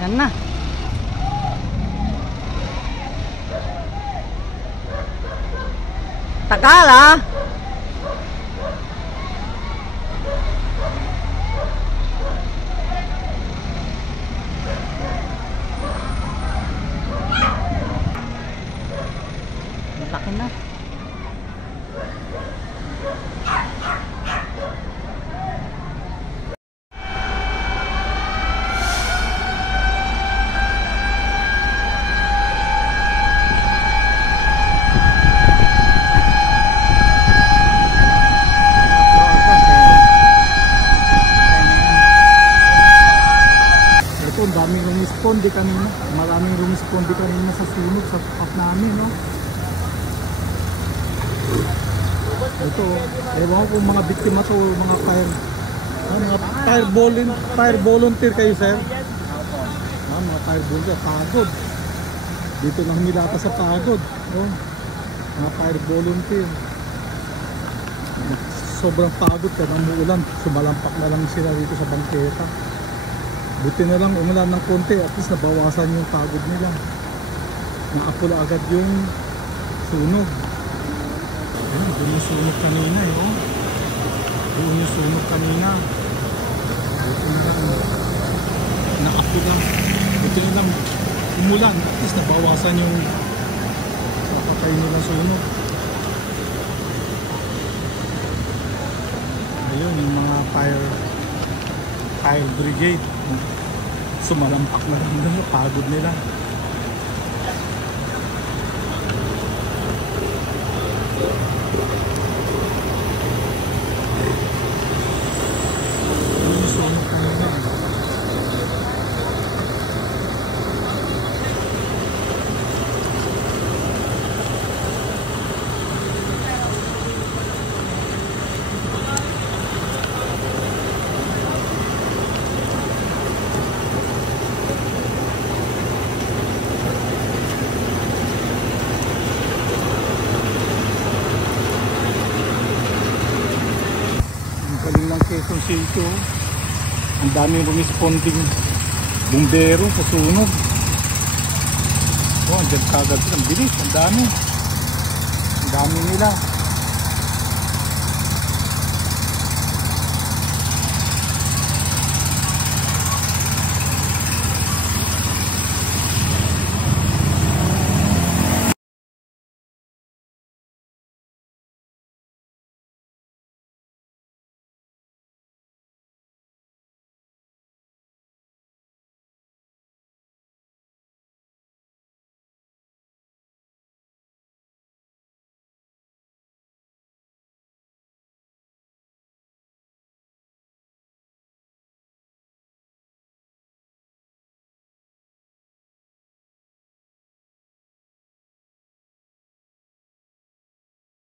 Yan na. Tagal ah. Laki na. Daming rumisponde kanina. Maraming rumisponde kanina sa sunog sa top namin, no? Ito, ewan ko kung mga biktima to, mga fire volunteer kayo, sir? Mga fire volunteer, pagod. Dito na humilata sa pagod, no? Mga fire volunteer. Sobrang pagod ka nang muulan, sumalampak na lang sila dito sa bangketa. Buti na lang umulan ng konti, at least nabawasan yung pagod nila. Naapula agad yung sunog. Ayan, doon yung sunog kanina eh, oh. Doon yung sunog kanina. Buti na lang naapula. Buti na lang umulan, at least nabawasan yung papatay nilang sunog. Ayun, yung mga fire brigade. Sumalampak na lang nila, pagod nila. Quezon City, ang daming responding bumbero sa sunog. Oh, andyan kagad, ang bilis, ang dami nila.